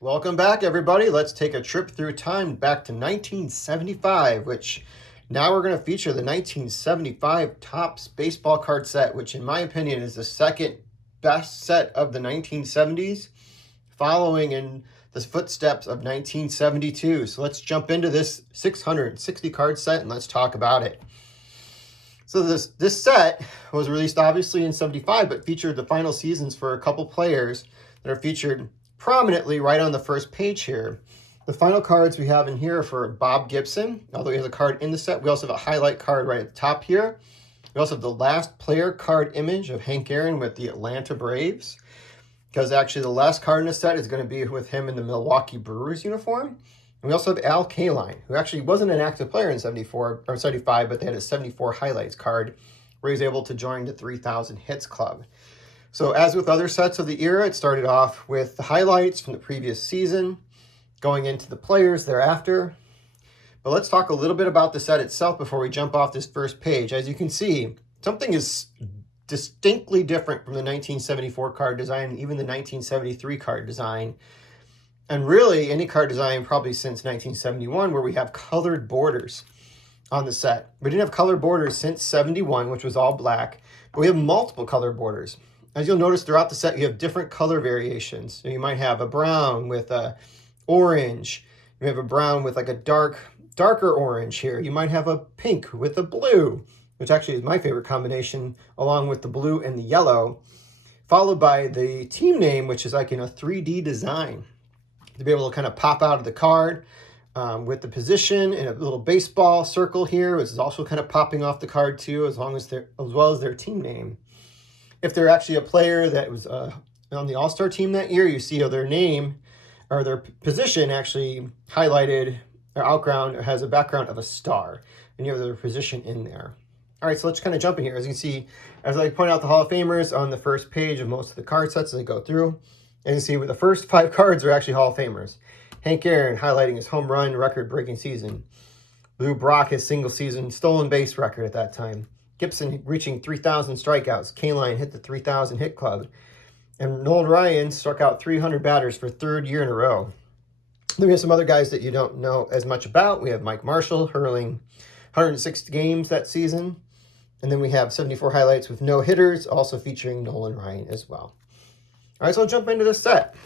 Welcome back, everybody. Let's take a trip through time back to 1975, which now we're going to feature the 1975 Topps baseball card set, which in my opinion is the second best set of the 1970s, following in the footsteps of 1972. So let's jump into this 660 card set and let's talk about it. So this set was released obviously in 75, but featured the final seasons for a couple players that are featured prominently right on the first page here. The final cards we have in here are for Bob Gibson, although he has a card in the set. We also have a highlight card right at the top here. We also have the last player card image of Hank Aaron with the Atlanta Braves, because actually the last card in the set is going to be with him in the Milwaukee Brewers uniform. And we also have Al Kaline, who actually wasn't an active player in 74 or 75, but they had a 74 highlights card where he was able to join the 3,000 hits club. So as with other sets of the era, it started off with the highlights from the previous season, going into the players thereafter. But let's talk a little bit about the set itself before we jump off this first page. As you can see, something is distinctly different from the 1974 card design and even the 1973 card design. And really any card design probably since 1971, where we have colored borders on the set. We didn't have colored borders since 71, which was all black, but we have multiple color borders. As you'll notice throughout the set, you have different color variations. So you might have a brown with a orange. You have a brown with like a darker orange here. You might have a pink with a blue, which actually is my favorite combination, along with the blue and the yellow, followed by the team name, which is like in a 3D design to be able to kind of pop out of the card with the position and a little baseball circle here, which is also kind of popping off the card too, as well as their team name. If they're actually a player that was on the All-Star team that year, you see how their name or their position actually highlighted or outground or has a background of a star, and you have their position in there. All right, so let's kind of jump in here. As you can see, as I point out the Hall of Famers on the first page of most of the card sets as they go through, and you see the first 5 cards are actually Hall of Famers. Hank Aaron highlighting his home run record-breaking season. Lou Brock, his single-season stolen base record at that time. Gibson reaching 3,000 strikeouts. Kaline hit the 3,000 hit club. And Nolan Ryan struck out 300 batters for 3rd year in a row. Then we have some other guys that you don't know as much about. We have Mike Marshall hurling 106 games that season. And then we have 74 highlights with no hitters, also featuring Nolan Ryan as well. All right, so I'll jump into this set.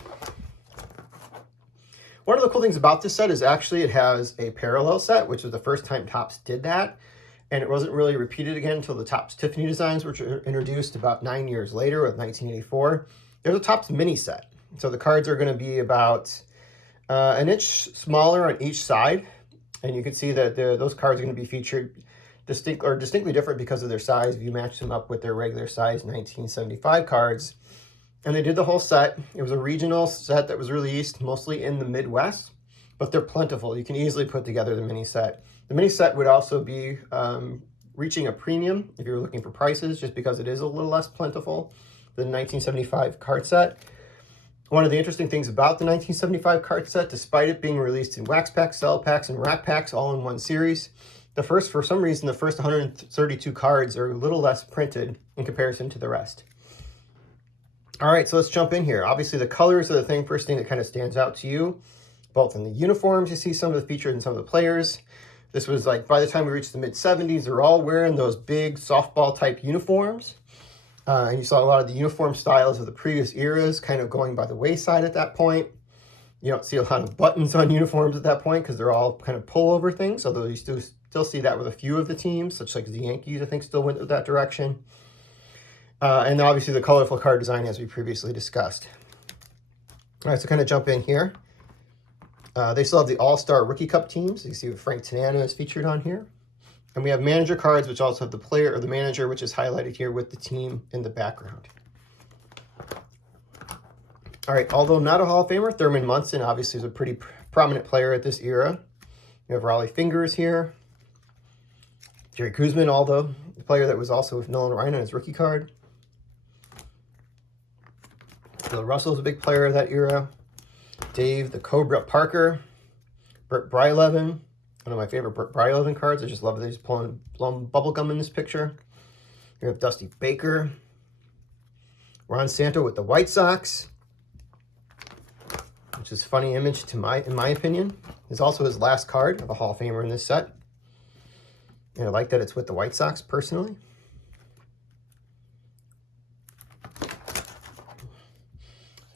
One of the cool things about this set is actually it has a parallel set, which was the first time Topps did that. And it wasn't really repeated again until the Topps Tiffany designs, which were introduced about 9 years later with 1984. There's a Topps mini set. So the cards are going to be about an inch smaller on each side. And you can see that those cards are going to be featured distinctly different because of their size if you match them up with their regular size 1975 cards. And they did the whole set. It was a regional set that was released mostly in the Midwest, but they're plentiful. You can easily put together the mini set. The mini set would also be reaching a premium if you're looking for prices, just because it is a little less plentiful than the 1975 card set. One of the interesting things about the 1975 card set, despite it being released in wax packs, cell packs, and rack packs all in one series, for some reason, the first 132 cards are a little less printed in comparison to the rest. All right, so let's jump in here. Obviously, the colors are the first thing that kind of stands out to you, both in the uniforms. You see some of the features in some of the players. This was like, by the time we reached the mid-70s, they're all wearing those big softball-type uniforms. And you saw a lot of the uniform styles of the previous eras kind of going by the wayside at that point. You don't see a lot of buttons on uniforms at that point because they're all kind of pullover things, although you still see that with a few of the teams, such like the Yankees, I think, still went that direction. And obviously the colorful card design as we previously discussed. All right, so kind of jump in here. They still have the All-Star Rookie Cup teams. You see Frank Tanana is featured on here. And we have manager cards, which also have the player or the manager, which is highlighted here with the team in the background. All right, although not a Hall of Famer, Thurman Munson obviously is a pretty prominent player at this era. You have Raleigh Fingers here. Jerry Koosman, although the player that was also with Nolan Ryan on his rookie card. Bill Russell's a big player of that era. Dave the Cobra Parker. Burt Bryleven, one of my favorite Burt Bryleven cards. I just love that he's blowing bubble gum in this picture. You have Dusty Baker. Ron Santo with the White Sox. which is a funny image in my opinion. Is also his last card of a Hall of Famer in this set. And I like that it's with the White Sox personally.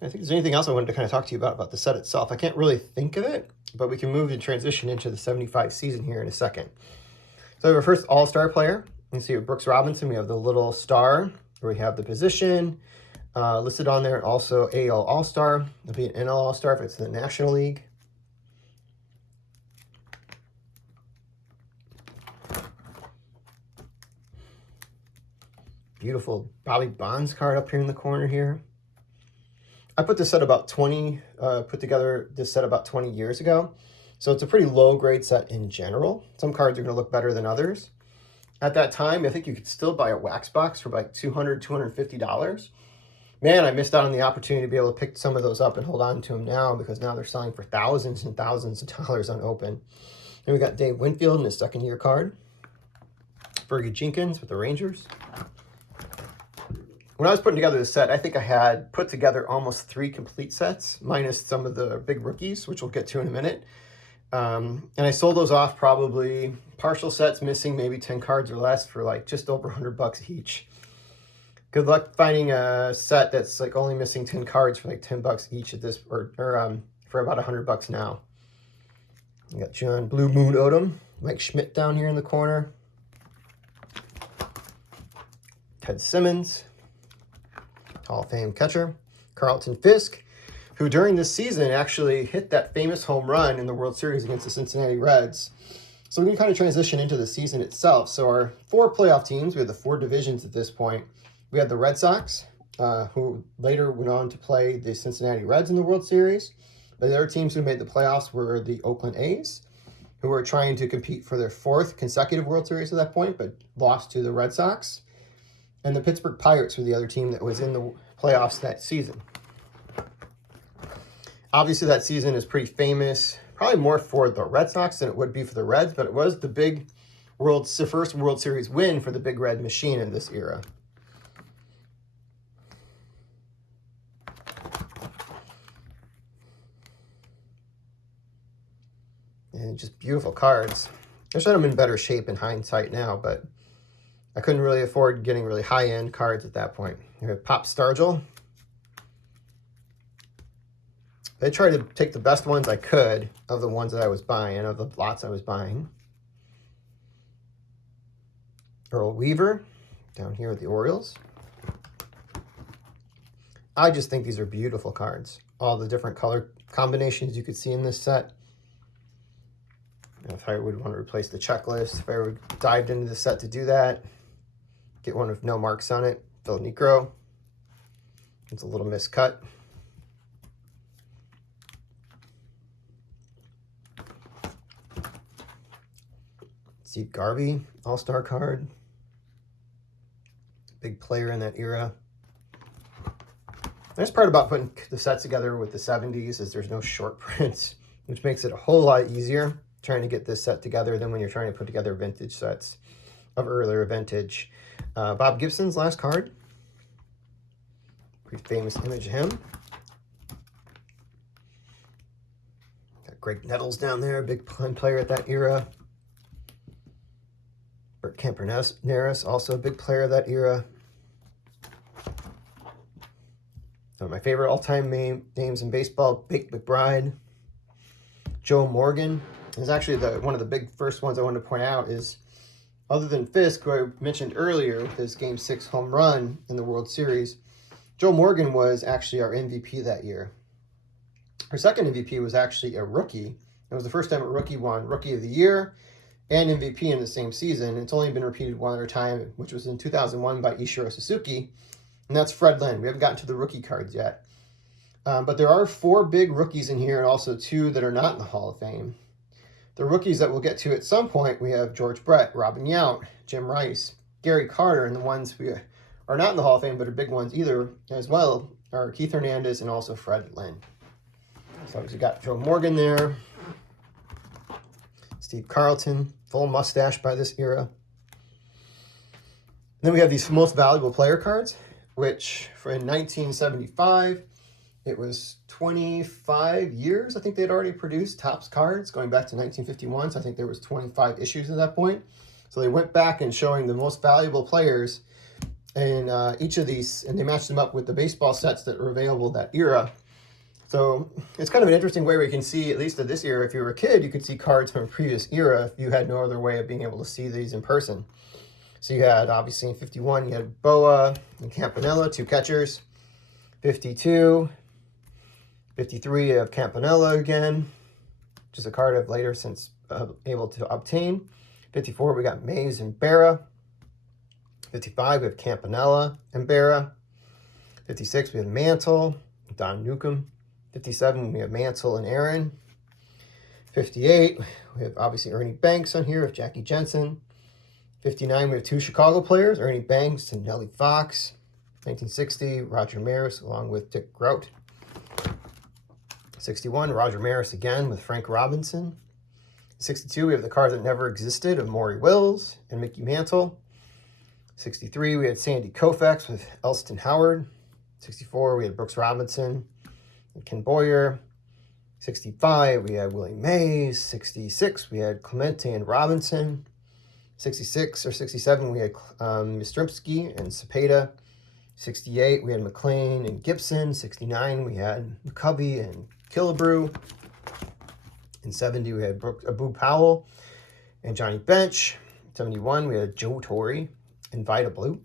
I think there's anything else I wanted to kind of talk to you about the set itself. I can't really think of it, but we can move and transition into the 75 season here in a second. So we have our first all-star player. You can see with Brooks Robinson, we have the little star where we have the position listed on there. Also AL All-Star. It'll be an NL All-Star if it's in the National League. Beautiful Bobby Bonds card up here in the corner here. I put this set about 20, put together this set about 20 years ago. So it's a pretty low grade set in general. Some cards are going to look better than others. At that time, I think you could still buy a wax box for like $200, $250. Man, I missed out on the opportunity to be able to pick some of those up and hold on to them now, because now they're selling for thousands and thousands of dollars unopened. Then we got Dave Winfield in his second year card. Fergie Jenkins with the Rangers. When I was putting together this set, I think I had put together almost 3 complete sets, minus some of the big rookies, which we'll get to in a minute. And I sold those off probably partial sets, missing maybe 10 cards or less, for like just over $100 each. Good luck finding a set that's like only missing 10 cards for like $10 each at this, or for about $100 now. You got John Blue Moon Odom, Mike Schmidt down here in the corner. Ted Simmons, Hall of Fame catcher. Carlton Fisk, who during this season actually hit that famous home run in the World Series against the Cincinnati Reds. So we can kind of transition into the season itself. So our 4 playoff teams, we have the 4 divisions at this point. We had the Red Sox, who later went on to play the Cincinnati Reds in the World Series. But the other teams who made the playoffs were the Oakland A's, who were trying to compete for their 4th consecutive World Series at that point, but lost to the Red Sox. And the Pittsburgh Pirates were the other team that was in the playoffs that season. Obviously, that season is pretty famous, probably more for the Red Sox than it would be for the Reds, but it was the first World Series win for the Big Red Machine in this era. And just beautiful cards. I wish I had them in better shape in hindsight now, but I couldn't really afford getting really high-end cards at that point. We have Pop Stargell. I tried to take the best ones I could of the ones that I was buying, of the lots I was buying. Earl Weaver, down here with the Orioles. I just think these are beautiful cards. All the different color combinations you could see in this set. If I would want to replace the checklist, if I ever dived into the set to do that, get one with no marks on it. Phil Necro. It's a little miscut. Steve Garvey, all-star card. Big player in that era. The nice part about putting the sets together with the 70s is there's no short prints, which makes it a whole lot easier trying to get this set together than when you're trying to put together vintage sets of earlier vintage. Bob Gibson's last card. Pretty famous image of him. Got Greg Nettles down there, big player at that era. Bert Campaneris, also a big player of that era. One of my favorite all-time names in baseball, Big McBride. Joe Morgan is actually one of the big first ones I wanted to point out is, other than Fisk, who I mentioned earlier with his Game 6 home run in the World Series, Joe Morgan was actually our MVP that year. Our second MVP was actually a rookie. It was the first time a rookie won Rookie of the Year and MVP in the same season. It's only been repeated one other time, which was in 2001 by Ichiro Suzuki, and that's Fred Lynn. We haven't gotten to the rookie cards yet. But there are 4 big rookies in here and also 2 that are not in the Hall of Fame. The rookies that we'll get to at some point, we have George Brett, Robin Yount, Jim Rice, Gary Carter, and the ones who are not in the Hall of Fame but are big ones either as well are Keith Hernandez and also Fred Lynn. So we got Joe Morgan there, Steve Carlton, full mustache by this era. Then we have these most valuable player cards, which for in 1975, It was 25 years, I think they'd already produced Topps cards going back to 1951. So I think there was 25 issues at that point. So they went back and showing the most valuable players in each of these, and they matched them up with the baseball sets that were available that era. So it's kind of an interesting way where you can see, at least at this era, if you were a kid, you could see cards from a previous era if you had no other way of being able to see these in person. So you had, obviously, in 51, you had Boa and Campanella, two catchers. 52, 53, you have Campanella again, which is a card I've later since able to obtain. 54, we got Mays and Berra. 55, we have Campanella and Berra. 56, we have Mantle, Don Newcomb. 57, we have Mantle and Aaron. 58, we have obviously Ernie Banks on here with Jackie Jensen. 59, we have two Chicago players, Ernie Banks and Nellie Fox. 1960, Roger Maris along with Dick Grout. 61, Roger Maris again with Frank Robinson. 62, we have the card that never existed of Maury Wills and Mickey Mantle. 63, we had Sandy Koufax with Elston Howard. 64, we had Brooks Robinson and Ken Boyer. 65, we had Willie Mays. 66, we had Clemente and Robinson. 66 or 67, we had Yastrzemski and Cepeda. 68, we had McLean and Gibson. 69, we had McCovey and Killebrew. In 70, we had Abu Powell and Johnny Bench. 71, we had Joe Torre and Vida Blue.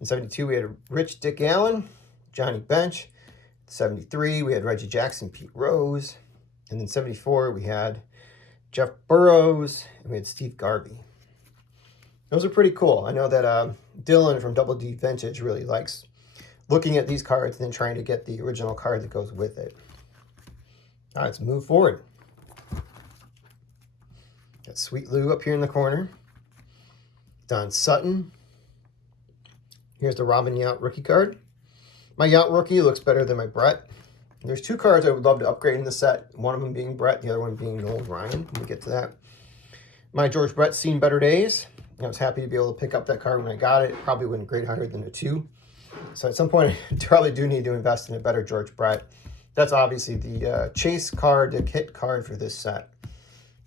In 72, we had Rich Dick Allen, Johnny Bench. 73, we had Reggie Jackson, Pete Rose. And then 74, we had Jeff Burrows, and we had Steve Garvey. Those are pretty cool. I know that Dylan from Double D Vintage really likes looking at these cards and then trying to get the original card that goes with it. All right, let's move forward. Got Sweet Lou up here in the corner. Don Sutton. Here's the Robin Yount rookie card. My Yount rookie looks better than my Brett. There's two cards I would love to upgrade in the set. One of them being Brett, the other one being Noel Ryan. We'll get to that. My George Brett's seen better days. I was happy to be able to pick up that card when I got it. It probably wouldn't grade higher than a 2. So at some point, I probably do need to invest in a better George Brett. That's obviously the chase card, the kit card for this set.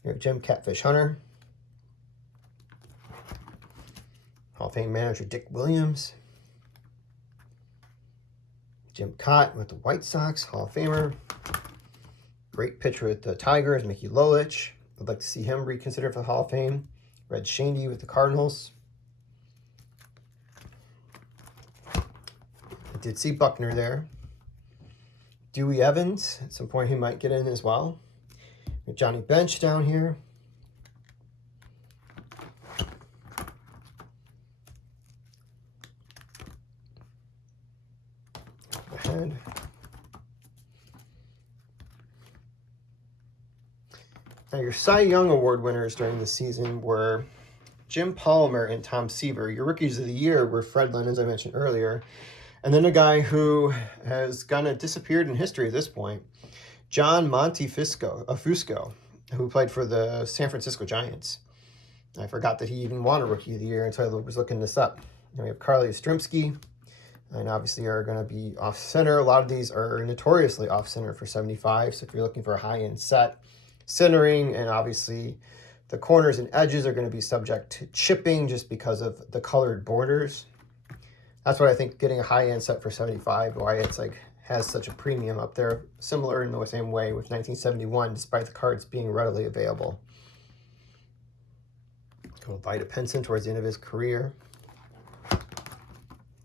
You have Jim Catfish Hunter. Hall of Fame manager Dick Williams. Jim Cott with the White Sox, Hall of Famer. Great pitcher with the Tigers, Mickey Lolich. I'd like to see him reconsidered for the Hall of Fame. Red Shandy with the Cardinals. I did see Buckner there. Dewey Evans, at some point he might get in as well. Johnny Bench down here. Ahead. Now, your Cy Young Award winners during the season were Jim Palmer and Tom Seaver. Your rookies of the year were Fred Lynn, as I mentioned earlier. And then a guy who has kind of disappeared in history at this point, John Fusco, who played for the San Francisco Giants. I forgot that he even won a rookie of the year until I was looking this up. Now we have Carly Yastrzemski, and obviously are going to be off-center. A lot of these are notoriously off-center for 75, so if you're looking for a high-end set, centering, and obviously the corners and edges are going to be subject to chipping just because of the colored borders. That's what I think getting a high-end set for 75, why it's like has such a premium up there, similar in the same way with 1971, despite the cards being readily available. Little Vida Penson towards the end of his career.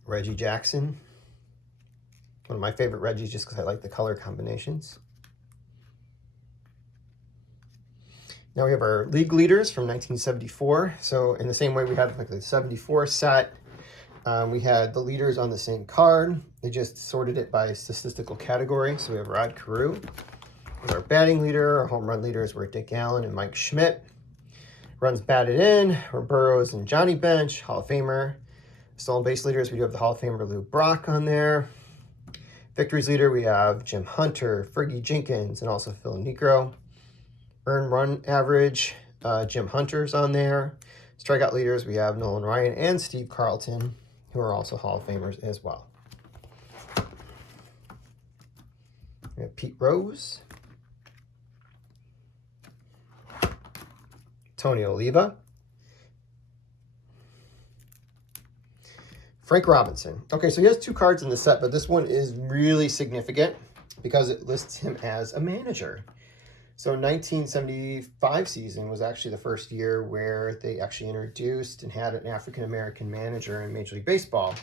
Reggie Jackson. One of my favorite Reggies just because I like the color combinations. Now we have our league leaders from 1974. So in the same way we had like the 74 set, we had the leaders on the same card. They just sorted it by statistical category. So we have Rod Carew as our batting leader. Our home run leaders were Dick Allen and Mike Schmidt. Runs batted in were Burrows and Johnny Bench, Hall of Famer. Stolen base leaders, we do have the Hall of Famer Lou Brock on there. Victories leader, we have Jim Hunter, Fergie Jenkins, and also Phil Niekro. Earned run average, Jim Hunter's on there. Strikeout leaders, we have Nolan Ryan and Steve Carlton, who are also Hall of Famers as well. We have Pete Rose, Tony Oliva, Frank Robinson. Okay, so he has 2 cards in the set, but this one is really significant because it lists him as a manager. So 1975 season was actually the first year where they actually introduced and had an African-American manager in Major League Baseball.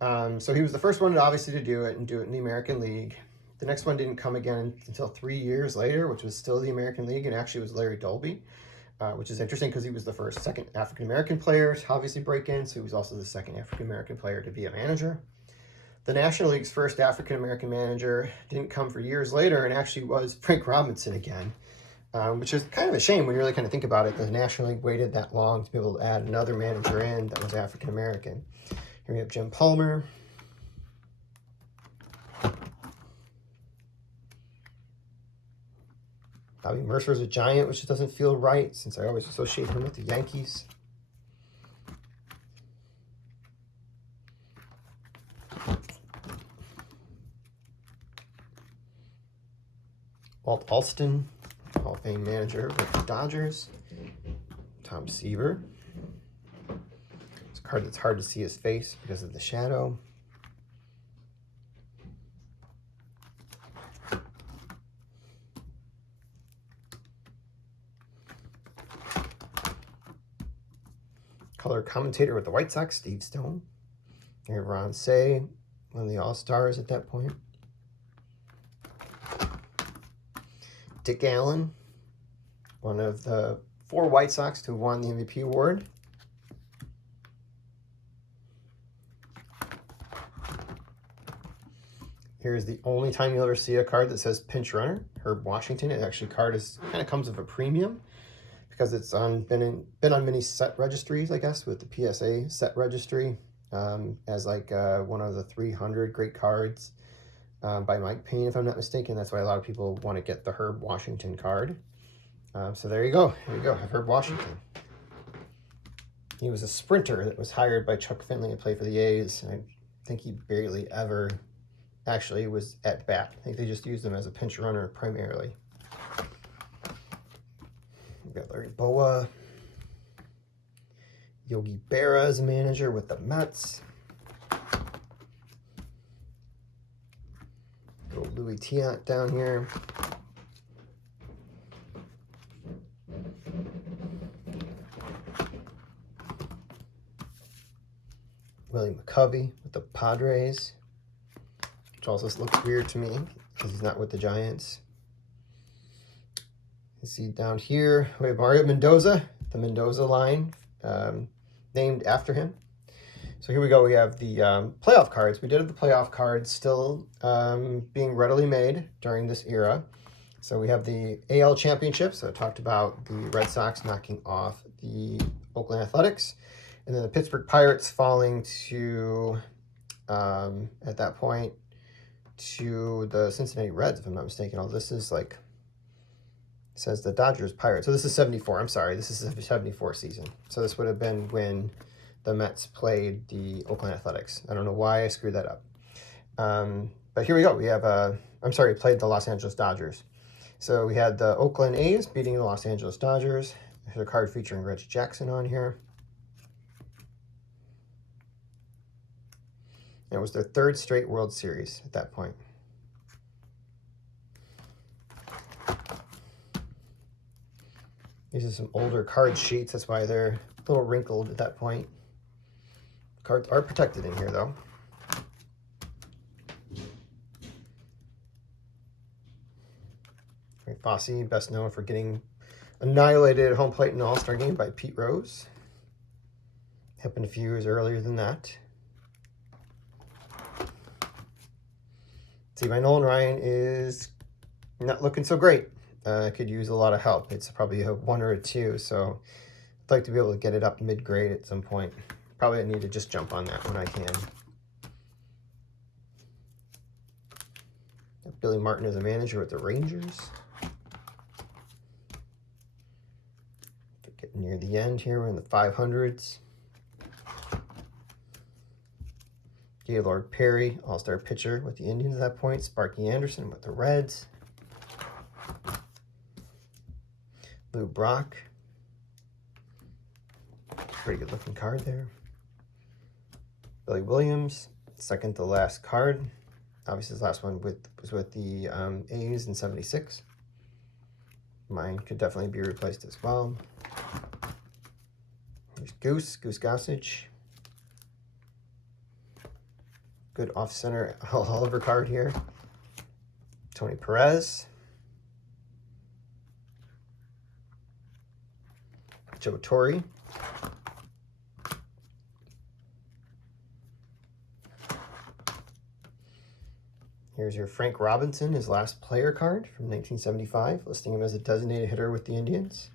So he was the first one obviously to do it and do it in the American League. The next one didn't come again until 3 years later, which was still the American League, and actually was Larry Dolby. Which is interesting because he was the second African-American player to obviously break in, so he was also the second African-American player to be a manager. The National League's first African-American manager didn't come for years later and actually was Frank Robinson again, which is kind of a shame when you really kind of think about it. The National League waited that long to be able to add another manager in that was African-American. Here we have Jim Palmer. Bobby Mercer's a Giant, which just doesn't feel right since I always associate him with the Yankees. Walt Alston, Hall of Fame manager with the Dodgers. Tom Seaver. It's a card that's hard to see his face because of the shadow. Color commentator with the White Sox, Steve Stone. Here, Ron Say, one of the All-Stars at that point. Dick Allen, one of the 4 White Sox to have won the MVP award. Here's the only time you'll ever see a card that says pinch runner, Herb Washington. It actually kind of comes with a premium because it's been on many set registries, I guess, with the PSA set registry as like one of the 300 great cards by Mike Payne, if I'm not mistaken. That's why a lot of people want to get the Herb Washington card. So there you go. Here you go, Herb Washington. He was a sprinter that was hired by Chuck Finley to play for the A's. I think he barely ever actually was at bat. I think they just used him as a pinch runner primarily. We've got Larry Boa. Yogi Berra as a manager with the Mets. Little Louis Tiant down here. Willie McCovey with the Padres, which also looks weird to me because he's not with the Giants. You see down here, we have Mario Mendoza, the Mendoza line, named after him. So here we go, we have the playoff cards. We did have the playoff cards still being readily made during this era. So we have the AL Championship, so I talked about the Red Sox knocking off the Oakland Athletics, and then the Pittsburgh Pirates falling to, at that point, to the Cincinnati Reds, if I'm not mistaken. Oh, this is like, it says the Dodgers Pirates. So this is 74, I'm sorry. This is the 74 season. So this would have been when the Mets played the Oakland Athletics. I don't know why I screwed that up. But here we go. We have, played the Los Angeles Dodgers. So we had the Oakland A's beating the Los Angeles Dodgers. There's a card featuring Reggie Jackson on here. It was their 3rd straight World Series at that point. These are some older card sheets. That's why they're a little wrinkled at that point. Cards are protected in here, though. Fosse, best known for getting annihilated at home plate in an All-Star game by Pete Rose. Happened a few years earlier than that. See, my Nolan Ryan is not looking so great. Could use a lot of help. It's probably a 1 or a 2, so I'd like to be able to get it up mid-grade at some point. Probably need to just jump on that when I can. Billy Martin is a manager with the Rangers. Getting near the end here, we're in the 500s. Gaylord Perry, all-star pitcher with the Indians at that point. Sparky Anderson with the Reds. Lou Brock. Pretty good looking card there. Billy Williams, second to last card. Obviously, his last one was with the A's in '76. Mine could definitely be replaced as well. There's Goose Gossage. Good off-center Oliver card here. Tony Perez. Joe Torre. Here's your Frank Robinson, his last player card from 1975, listing him as a designated hitter with the Indians.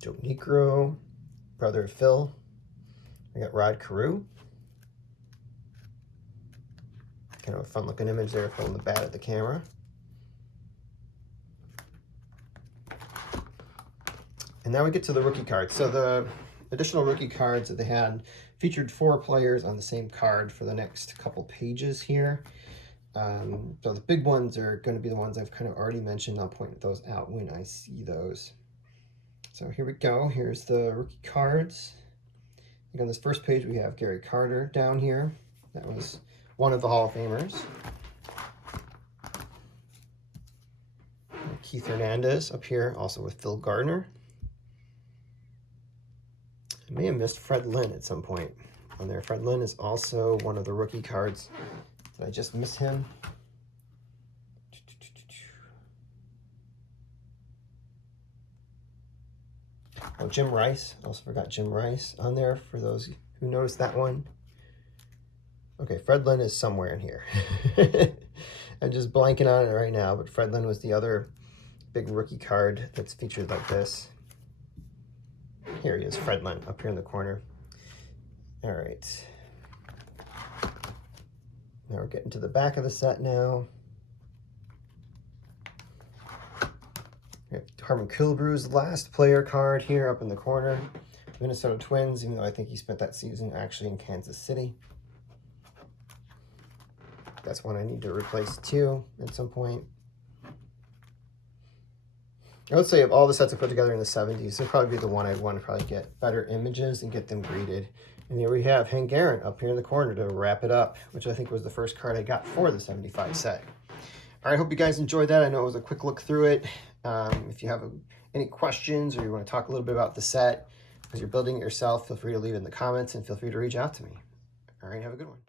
Joe Negro, brother of Phil. We got Rod Carew. Kind of a fun looking image there, holding the bat at the camera. And now we get to the rookie cards. So the additional rookie cards that they had featured 4 players on the same card for the next couple pages here. So the big ones are going to be the ones I've kind of already mentioned. I'll point those out when I see those. So here we go. Here's the rookie cards. I think on this first page we have Gary Carter down here. That was one of the Hall of Famers. And Keith Hernandez up here, also with Phil Gardner. I may have missed Fred Lynn at some point on there. Fred Lynn is also one of the rookie cards. Did I just miss him? Oh, Jim Rice. Also forgot Jim Rice on there for those who noticed that one. Okay, Fred Lynn is somewhere in here. I'm just blanking on it right now, but Fred Lynn was the other big rookie card that's featured like this. Here he is, Fred Lynn, up here in the corner. All right. Now we're getting to the back of the set now. We have Harmon Killebrews' last player card here up in the corner. Minnesota Twins, even though I think he spent that season actually in Kansas City. That's one I need to replace too at some point. I would say of all the sets I put together in the 70s, this would probably be the one I'd want to probably get better images and get them graded. And here we have Hank Aaron up here in the corner to wrap it up, which I think was the first card I got for the 75 set. All right, I hope you guys enjoyed that. I know it was a quick look through it. If you have any questions or you want to talk a little bit about the set, because you're building it yourself, feel free to leave it in the comments and feel free to reach out to me. All right, have a good one.